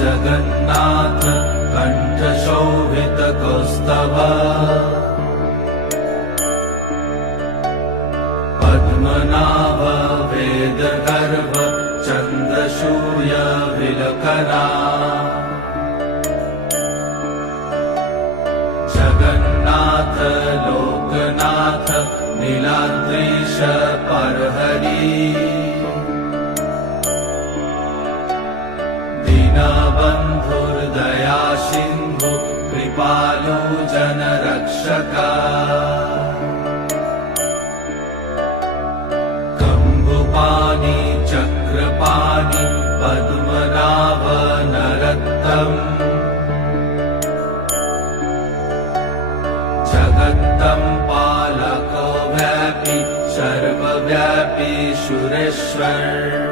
जगन्नाथ कण्ठशोभितकौस्तभ पद्मनाभ वेदगर्भ चन्द्रसूर्य विलकना जगन्नाथ लोकनाथ नीलाद्रीश परहरि दीनबन्धुर्दया सिन्धु कृपालु जनरक्षका कम्बुपाणि चक्रपाणि पद्मनाभ नरोत्तम जगत्तं पालको व्यापी सर्वव्यापी सुरेश्वर